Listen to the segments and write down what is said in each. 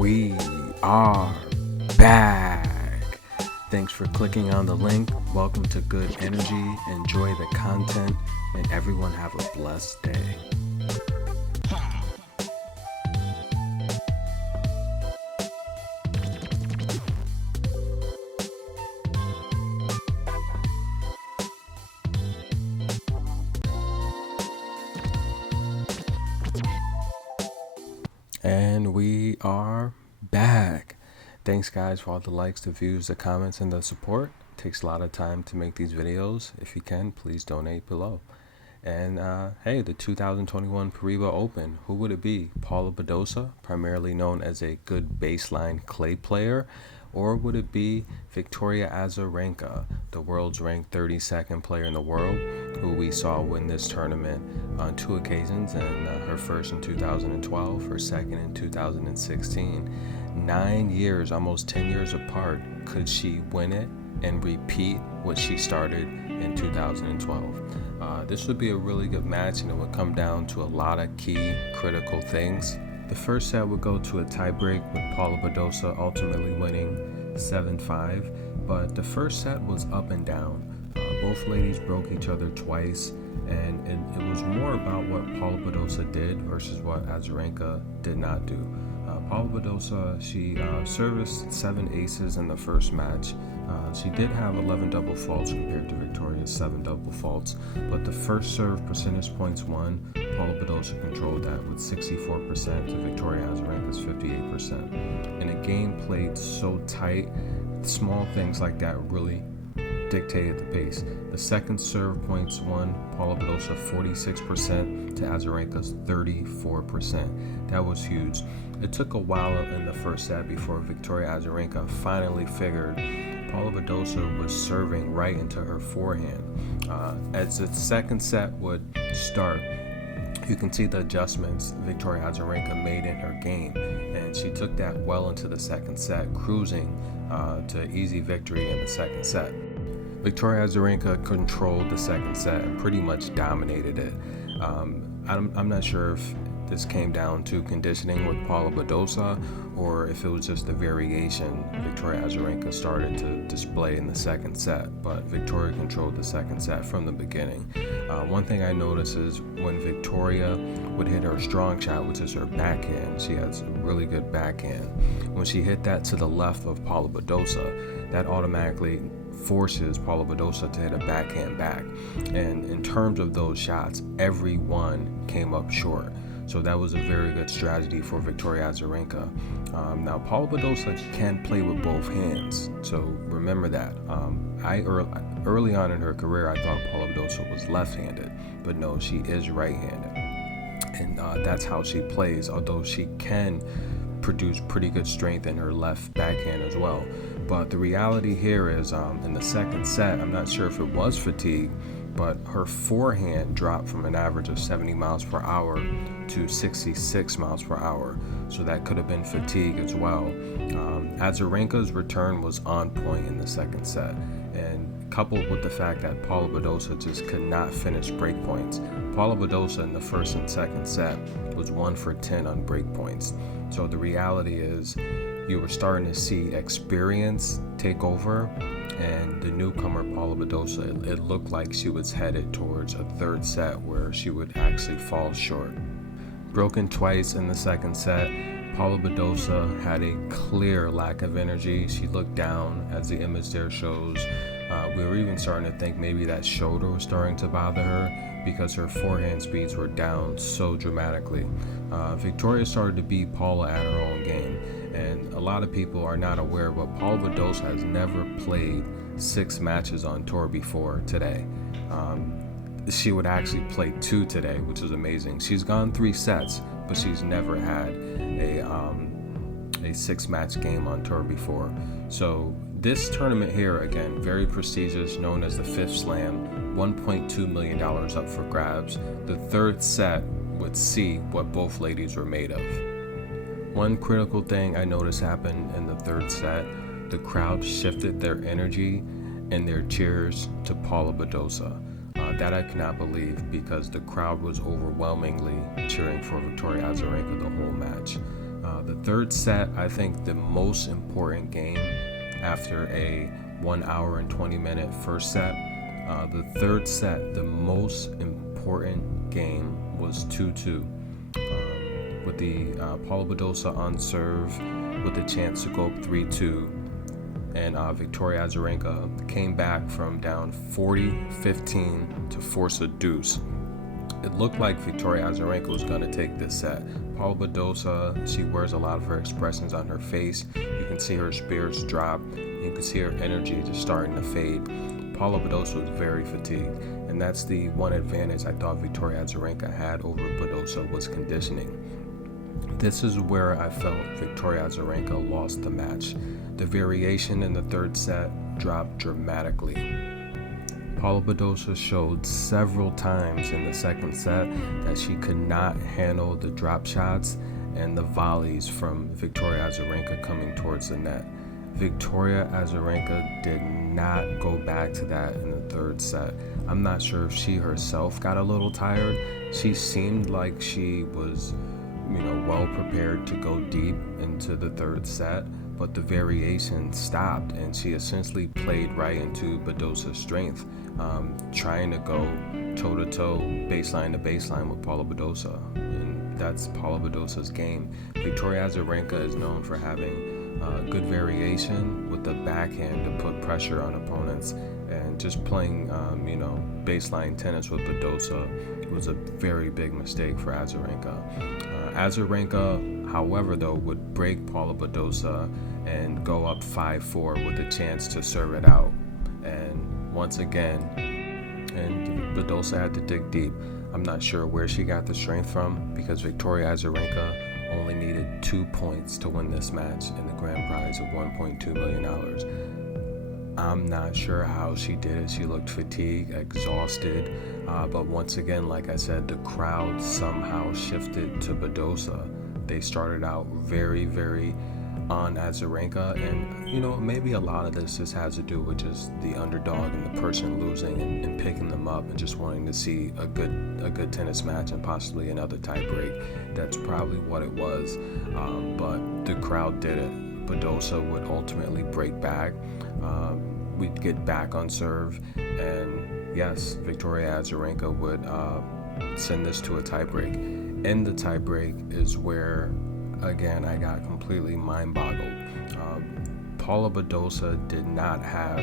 We are back. Thanks for clicking on the link. Welcome to Good Energy. Enjoy the content, and everyone have a blessed day. And we are back. Thanks guys for all the likes, the views, the comments, and the support. It takes a lot of time to make these videos. If you can, please donate below. And hey, the 2021 Paribas Open, who would it be? Paula Badosa, primarily known as a good baseline clay player, or would it be Victoria Azarenka, the world's ranked 32nd player in the world, who we saw win this tournament on two occasions, and her first in 2012, her second in 2016. 9 years, almost 10 years apart. Could she win it and repeat what she started in 2012? This would be a really good match, and it would come down to a lot of key critical things. The first set would go to a tiebreak with Paula Badosa ultimately winning 7-5, but the first set was up and down. Both ladies broke each other twice, and it was more about what Paula Badosa did versus what Azarenka did not do. Paula Badosa, she serviced 7 aces in the first match. She did have 11 double faults compared to Victoria's 7 double faults, but the first serve percentage points won. Paula Badosa controlled that with 64% to Victoria Azarenka's 58%. In a game played so tight, small things like that really dictated the pace. The second serve points won, Paula Badosa 46% to Azarenka's 34%. That was huge. It took a while in the first set before Victoria Azarenka finally figured Paula Badosa was serving right into her forehand. As the second set would start, you can see the adjustments Victoria Azarenka made in her game, and she took that well into the second set, cruising to easy victory in the second set. Victoria Azarenka controlled the second set and pretty much dominated it. I'm not sure if this came down to conditioning with Paula Badosa, or if it was just the variation Victoria Azarenka started to display in the second set, but Victoria controlled the second set from the beginning. One thing I noticed is when Victoria would hit her strong shot, which is her backhand, she has a really good backhand. When she hit that to the left of Paula Badosa, that automatically forces Paula Badosa to hit a backhand back. And in terms of those shots, every one came up short. So that was a very good strategy for Victoria Azarenka. Now, Paula Badosa can play with both hands, so remember that. Early on in her career, I thought Paula Badosa was left-handed, but no, she is right-handed. And that's how she plays, although she can produce pretty good strength in her left backhand as well. But the reality here is, in the second set, I'm not sure if it was fatigue, but her forehand dropped from an average of 70 miles per hour to 66 miles per hour. So that could have been fatigue as well. Azarenka's return was on point in the second set, and coupled with the fact that Paula Badosa just could not finish break points. Paula Badosa in the first and second set was 1 for 10 on break points. So the reality is, you were starting to see experience take over, and the newcomer Paula Badosa, it looked like she was headed towards a third set where she would actually fall short. Broken twice in the second set, Paula Badosa had a clear lack of energy. She looked down, as the image there shows. We were even starting to think maybe that shoulder was starting to bother her because her forehand speeds were down so dramatically. Victoria started to beat Paula at her own game, and a lot of people are not aware, but Paula Badosa has never played 6 matches on tour before today. She would actually play 2 today, which is amazing. She's gone 3 sets, but she's never had a 6-match game on tour before. So this tournament here, again, very prestigious, known as the 5th Slam, $1.2 million up for grabs. The third set would see what both ladies were made of. One critical thing I noticed happened in the third set, the crowd shifted their energy and their cheers to Paula Badosa. That I cannot believe, because the crowd was overwhelmingly cheering for Victoria Azarenka the whole match. The third set, I think the most important game after a 1 hour and 20-minute first set. The third set, the most important game was 2-2. With the Paula Badosa on serve with a chance to go up 3-2. And Victoria Azarenka came back from down 40-15 to force a deuce. It looked like Victoria Azarenka was going to take this set. Paula Badosa, she wears a lot of her expressions on her face. You can see her spirits drop. You can see her energy just starting to fade. Paula Badosa was very fatigued, and that's the one advantage I thought Victoria Azarenka had over Badosa was conditioning. This is where I felt Victoria Azarenka lost the match. The variation in the third set dropped dramatically. Paula Badosa showed several times in the second set that she could not handle the drop shots and the volleys from Victoria Azarenka coming towards the net. Victoria Azarenka did not go back to that in the third set. I'm not sure if she herself got a little tired. She seemed like she was, well prepared to go deep into the third set, but the variation stopped and she essentially played right into Badosa's strength, trying to go toe-to-toe, baseline to baseline with Paula Badosa. And that's Paula Badosa's game. Victoria Azarenka is known for having good variation with the backhand to put pressure on opponents, and just playing baseline tennis with Badosa was a very big mistake for Azarenka. Azarenka, however, though, would break Paula Badosa and go up 5-4 with a chance to serve it out. And once again, Badosa had to dig deep. I'm not sure where she got the strength from, because Victoria Azarenka only needed 2 points to win this match in the grand prize of $1.2 million. I'm not sure how she did it. She looked fatigued, exhausted, but once again, like I said, the crowd somehow shifted to Badosa. They started out very, very on Azarenka, and maybe a lot of this just has to do with just the underdog and the person losing and picking them up and just wanting to see a good tennis match and possibly another tie break. That's probably what it was, but the crowd did it. Badosa would ultimately break back. We'd get back on serve, and yes, Victoria Azarenka would send this to a tie break. In the tie break is where, again, I got completely mind-boggled. Paula Badosa did not have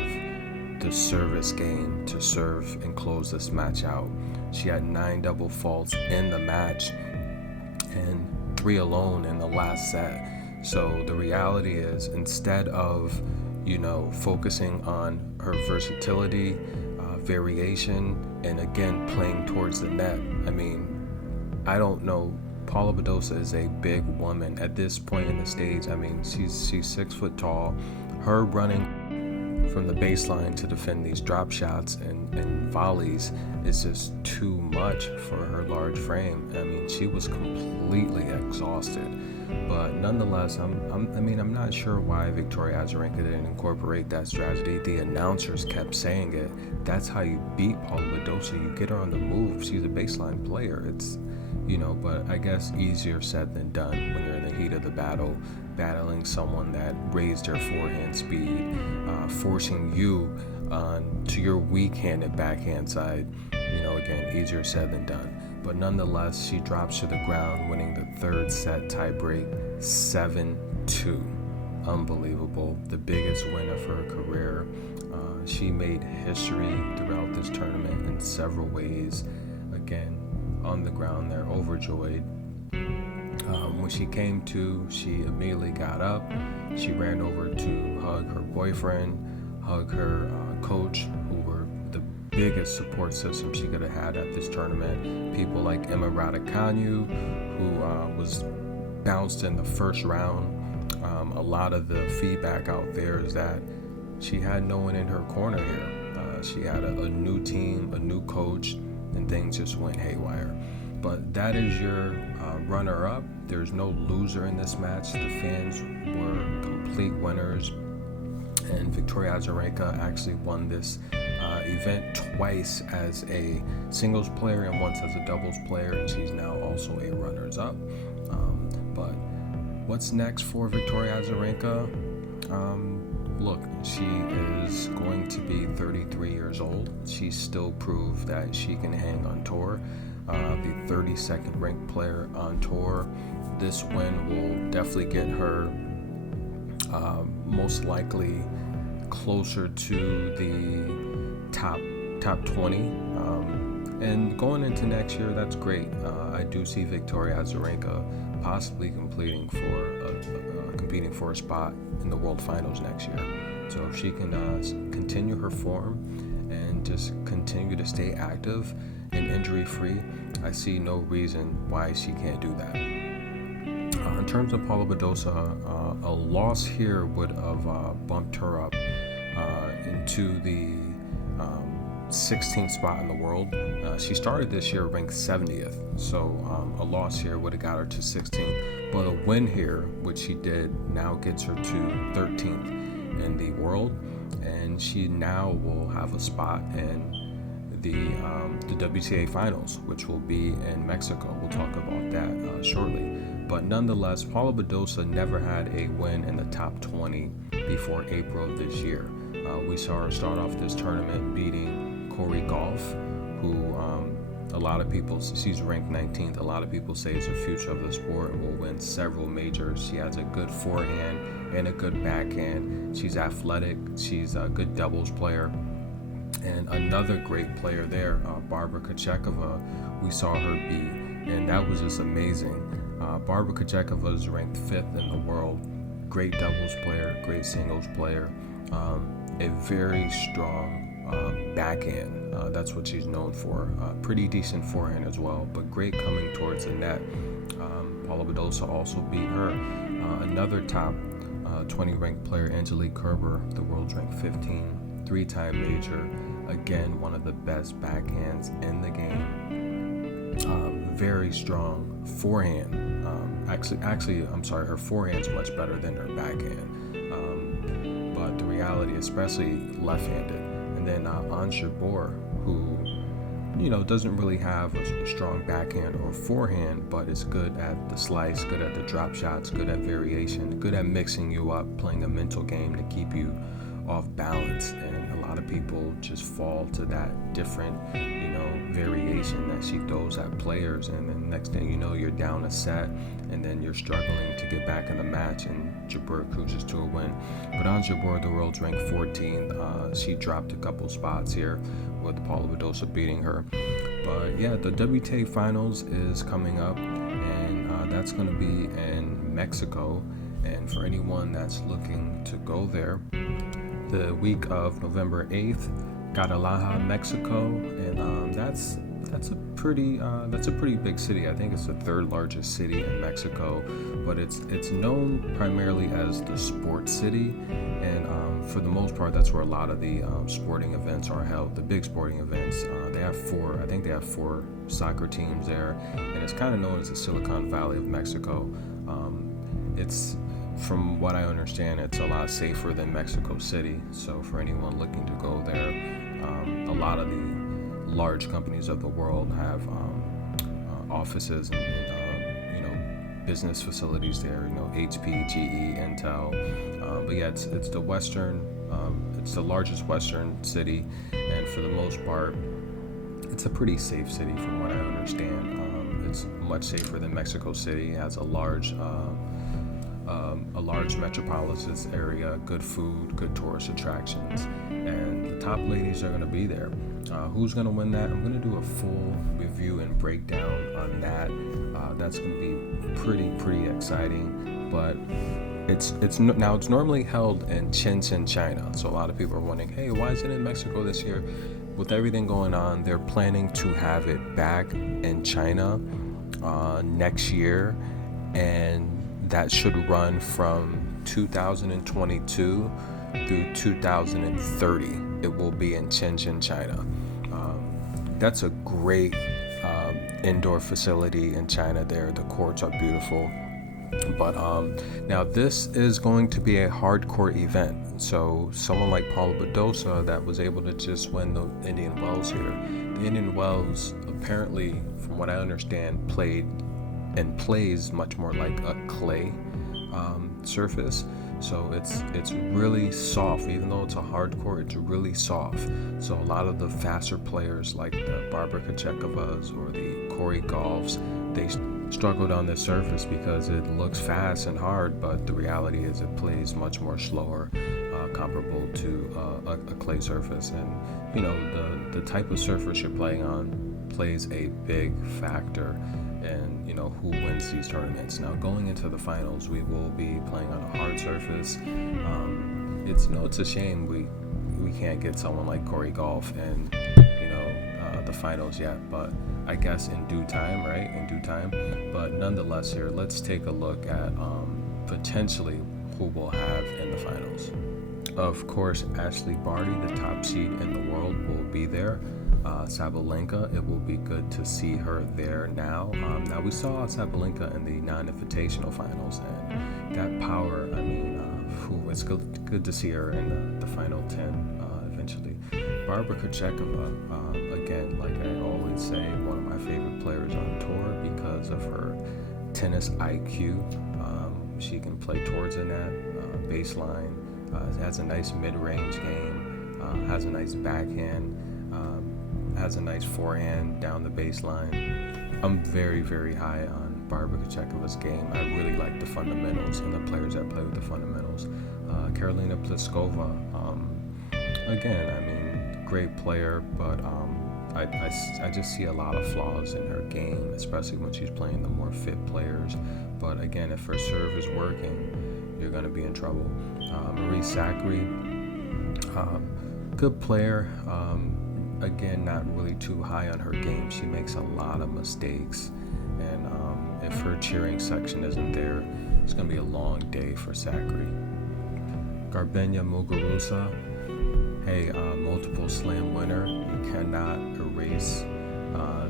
the service game to serve and close this match out. She had 9 double faults in the match and 3 alone in the last set. So the reality is, instead of focusing on her versatility, variation, and again playing towards the net, I don't know. Paula Badosa is a big woman at this point in the stage. She's 6 foot tall. Her running from the baseline to defend these drop shots and volleys is just too much for her large frame. She was completely exhausted. But nonetheless, I'm not sure why Victoria Azarenka didn't incorporate that strategy. The announcers kept saying it. That's how you beat Paula Badosa. You get her on the move. She's a baseline player. It's but I guess easier said than done when you're in the heat of the battle, battling someone that raised their forehand speed, forcing you to your weak-handed backhand side. Again, easier said than done. But nonetheless, she drops to the ground, winning the third set tiebreak 7-2. Unbelievable. The biggest win of her career. She made history throughout this tournament in several ways. Again, on the ground there, overjoyed. When she came to, she immediately got up. She ran over to hug her boyfriend, hug her coach, who were the biggest support system she could have had at this tournament. People like Emma Raducanu, who was bounced in the first round. A lot of the feedback out there is that she had no one in her corner here. She had a new team, a new coach, and things just went haywire. But that is your runner-up. There's no loser in this match. The fans were complete winners, and Victoria Azarenka actually won this event twice as a singles player and once as a doubles player, and she's now also a runners-up. But What's next for Victoria Azarenka? Look, she is going to be 33 years old. She still proved that she can hang on tour. The 32nd ranked player on tour. This win will definitely get her most likely closer to the top 20. And going into next year, that's great. I do see Victoria Azarenka possibly competing for a spot in the World Finals next year. So if she can continue her form and just continue to stay active and injury-free, I see no reason why she can't do that. In terms of Paula Badosa, a loss here would have bumped her up into the 16th spot in the world. She started this year ranked 70th, so a loss here would have got her to 16th, but a win here, which she did, now gets her to 13th in the world, and she now will have a spot in the WTA Finals, which will be in Mexico. We'll talk about that shortly. But nonetheless, Paula Badosa never had a win in the top 20 before April of this year. We saw her start off this tournament beating Corey Golf, who a lot of people, she's ranked 19th. A lot of people say is the future of the sport and will win several majors. She has a good forehand and a good backhand. She's athletic. She's a good doubles player. And another great player there, Barbara Kochekova, we saw her beat, and that was just amazing. Barbara Kochekova is ranked 5th in the world. Great doubles player, great singles player, a very strong backhand. That's what she's known for. Pretty decent forehand as well, but great coming towards the net. Paula Badosa also beat her. Another top 20 ranked player, Angelique Kerber, the world's ranked 15, 3-time major. Again, one of the best backhands in the game. Very strong forehand. I'm sorry, her forehand's much better than her backhand. But the reality, especially left-handed. And then Ons Jabeur, who, doesn't really have a strong backhand or forehand, but is good at the slice, good at the drop shots, good at variation, good at mixing you up, playing a mental game to keep you off balance. And a lot of people just fall to that different, variation that she throws at players, and then next thing you know, you're down a set, and then you're struggling to get back in the match, and Jabeur cruises to a win. But Ons Jabeur, the world's ranked 14th. She dropped a couple spots here with Paula Badosa beating her. But yeah, the WTA Finals is coming up, and that's going to be in Mexico. And for anyone that's looking to go there, the week of November 8th, Guadalajara, Mexico, and that's a pretty big city. I think it's the 3rd largest city in Mexico, but it's known primarily as the sports city, and for the most part, that's where a lot of the sporting events are held. The big sporting events. They have 4 soccer teams there, and it's kind of known as the Silicon Valley of Mexico. It's, from what I understand, it's a lot safer than Mexico City. So for anyone looking to go there, a lot of the large companies of the world have offices and business facilities there. HP, GE, Intel. But yeah, it's the western. It's the largest western city, and for the most part, it's a pretty safe city from what I understand. It's much safer than Mexico City. It has a large metropolis area, good food, good tourist attractions, and the top ladies are going to be there. Who's going to win that? I'm going to do a full review and breakdown on that. That's going to be pretty exciting, but it's normally held in Shenzhen, China. So a lot of people are wondering, hey, why is it in Mexico this year? With everything going on, they're planning to have it back in China next year, and that should run from 2022 through 2030. It will be in Shenzhen, China. That's a great indoor facility in China there. The courts are beautiful. But now this is going to be a hardcore event. So someone like Paula Badosa that was able to just win the Indian Wells here. The Indian Wells, apparently, from what I understand, played and plays much more like a clay surface, so it's really soft. Even though it's a hard court, it's really soft. So a lot of the faster players like the Barbara Krejcikovas or the Corey Golfs, they struggled on this surface because it looks fast and hard, but the reality is it plays much more slower, comparable to a clay surface. And the type of surface you're playing on plays a big factor in who wins these tournaments. Now, going into the finals, we will be playing on a hard surface. It's a shame we can't get someone like Corey Golf in the finals yet, but I guess in due time, right? In due time. But nonetheless, here, let's take a look at potentially who we'll have in the finals. Of course, Ashley Barty, the top seed in the world, will be there. Sabalenka, it will be good to see her there now. Now, we saw Sabalenka in the non-invitational finals, and that power, it's good to see her in the final 10 eventually. Barbara Krejcikova, again, like I always say, one of my favorite players on tour because of her tennis IQ. She can play towards the net, baseline, has a nice mid-range game, has a nice backhand, has a nice forehand down the baseline. I'm very, very high on Barbara Krejcikova's game. I really like the fundamentals and the players that play with the fundamentals. Karolina Pliskova, again, great player, but I just see a lot of flaws in her game, especially when she's playing the more fit players. But again, if her serve is working, you're going to be in trouble. Marie Sacre, good player. Again, not really too high on her game. She makes a lot of mistakes, and if her cheering section isn't there, it's going to be a long day for Sacre. Garbina Muguruza, multiple slam winner. You cannot erase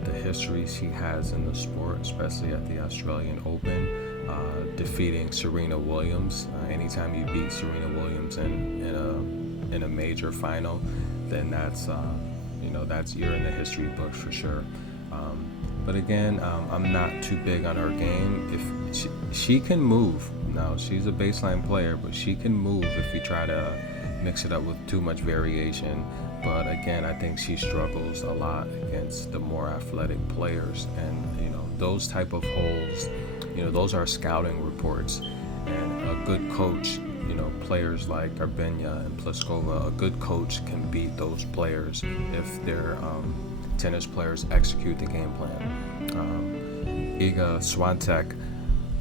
the history she has in the sport, especially at the Australian Open, defeating Serena Williams. Anytime you beat Serena Williams in a major final, then that's you're in the history book for sure. But again, I'm not too big on her game. If she can move, now she's a baseline player, but she can move if you try to mix it up with too much variation. But again, I think she struggles a lot against the more athletic players, and those type of holes, those are scouting reports, and a good coach, players like Garbina and Pliskova, a good coach can beat those players if their tennis players execute the game plan. Iga Swiatek,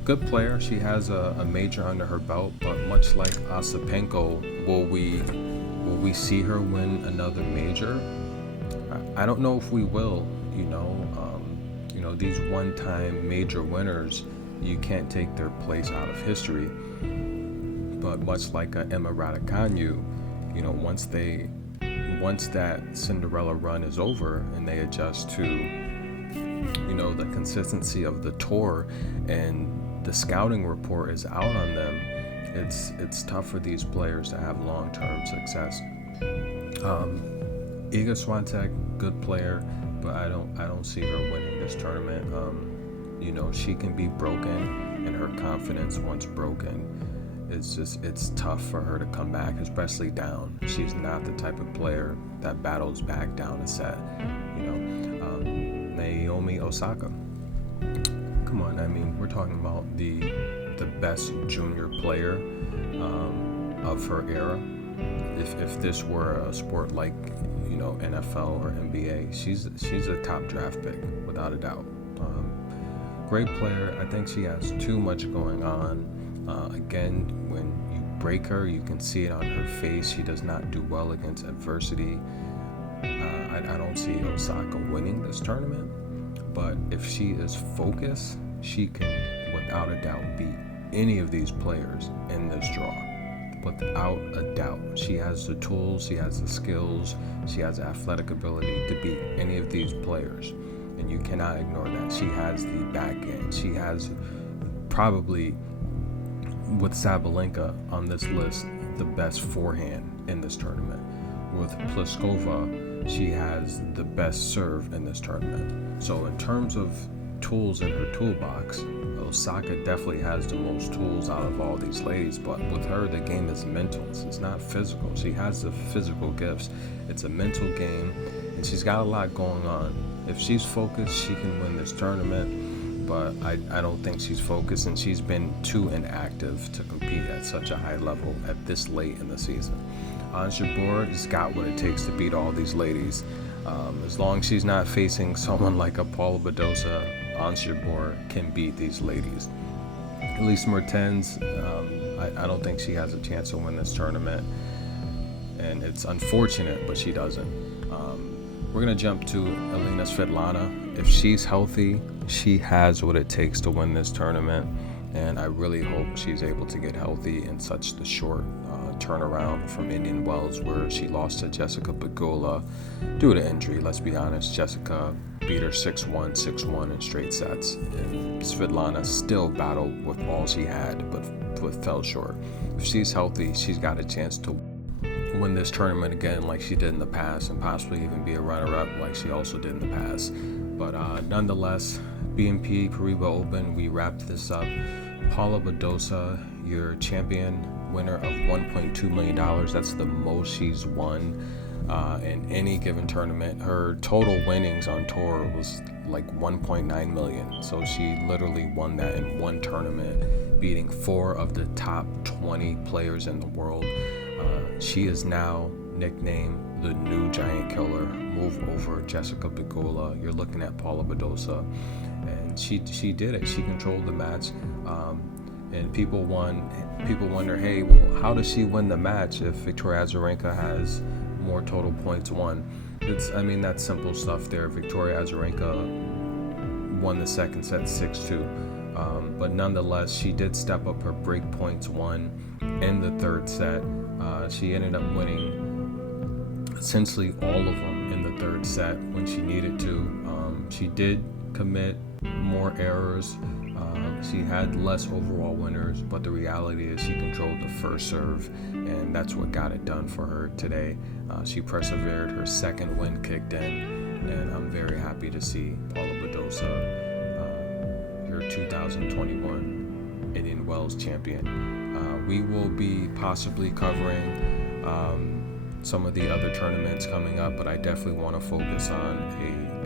good player. She has a major under her belt, but much like Ostapenko, will we see her win another major? I don't know if we will. These one-time major winners, you can't take their place out of history. But much like Emma Raducanu, once that Cinderella run is over and they adjust to the consistency of the tour and the scouting report is out on them, it's tough for these players to have long-term success. Iga Swiatek, good player, but I don't see her winning this tournament. She can be broken, and her confidence once broken, it's tough for her to come back, especially down. She's not the type of player that battles back down a set. Naomi Osaka, come on, we're talking about the best junior player of her era. If this were a sport like NFL or NBA, she's a top draft pick without a doubt. Great player. I think she has too much going on. Again, when you break her, you can see it on her face. She does not do well against adversity. I don't see Osaka winning this tournament, but if she is focused, she can without a doubt beat any of these players in this draw. Without a doubt, she has the tools, she has the skills, she has the athletic ability to beat any of these players, and you cannot ignore that. She has the back end. She has probably, with Sabalenka on this list, the best forehand in this tournament. With Pliskova, she has the best serve in this tournament. So in terms of tools in her toolbox. Osaka definitely has the most tools out of all these ladies, but with her, the game is mental. It's not physical. She has the physical gifts. It's a mental game, and she's got a lot going on. If she's focused, she can win this tournament, but I don't think she's focused, and she's been too inactive to compete at such a high level at this late in the season. Ons Jabeur has got what it takes to beat all these ladies. As long as she's not facing someone like a Paula Badosa, Ons Jabeur can beat these ladies. Elise Mertens, I don't think she has a chance to win this tournament, and it's unfortunate, but she doesn't. We're going to jump to Elena Svitolina. If she's healthy, she has what it takes to win this tournament, and I really hope she's able to get healthy in such the short turnaround from Indian Wells, where she lost to Jessica Pegula due to injury. Let's be honest, Jessica beat her 6-1, 6-1 in straight sets, and Svitolina still battled with all she had, but fell short. If she's healthy, she's got a chance to win this tournament again like she did in the past, and possibly even be a runner-up like she also did in the past. But nonetheless, BNP Paribas Open, we wrapped this up. Paula Badosa, your champion, winner of $1.2 million. That's the most she's won in any given tournament. Her total winnings on tour was like 1.9 million. So she literally won that in one tournament, beating 4 of the top 20 players in the world. She is now nicknamed the new Giant Killer. Move over Jessica Pegula. You're looking at Paula Badosa, and she did it. She controlled the match. And people wonder, hey, well, how does she win the match if Victoria Azarenka has more total points won? That's simple stuff there. Victoria Azarenka won the second set 6-2. But nonetheless, she did step up her break points won in the third set. She ended up winning essentially all of them in the third set when she needed to. She did commit more errors. She had less overall winners, but the reality is she controlled the first serve, and that's what got it done for her today. She persevered. Her second win kicked in, and I'm very happy to see Paula Badosa, her 2021 Indian Wells champion. We will be possibly covering some of the other tournaments coming up, but I definitely want to focus on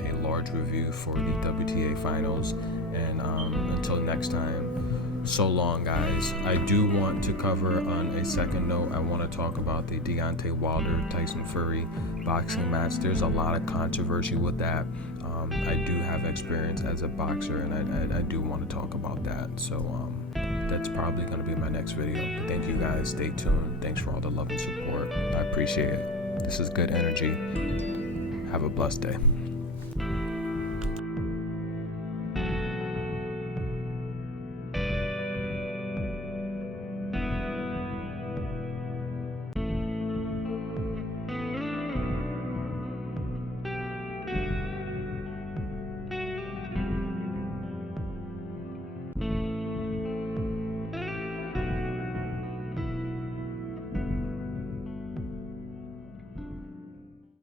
a large review for the WTA Finals. And until next time, so long, guys. I do want to cover on a second note, I want to talk about the Deontay Wilder-Tyson Fury boxing match. There's a lot of controversy with that. I do have experience as a boxer, and I do want to talk about that. So that's probably going to be my next video. But thank you guys. Stay tuned. Thanks for all the love and support. I appreciate it. This is good energy. Have a blessed day.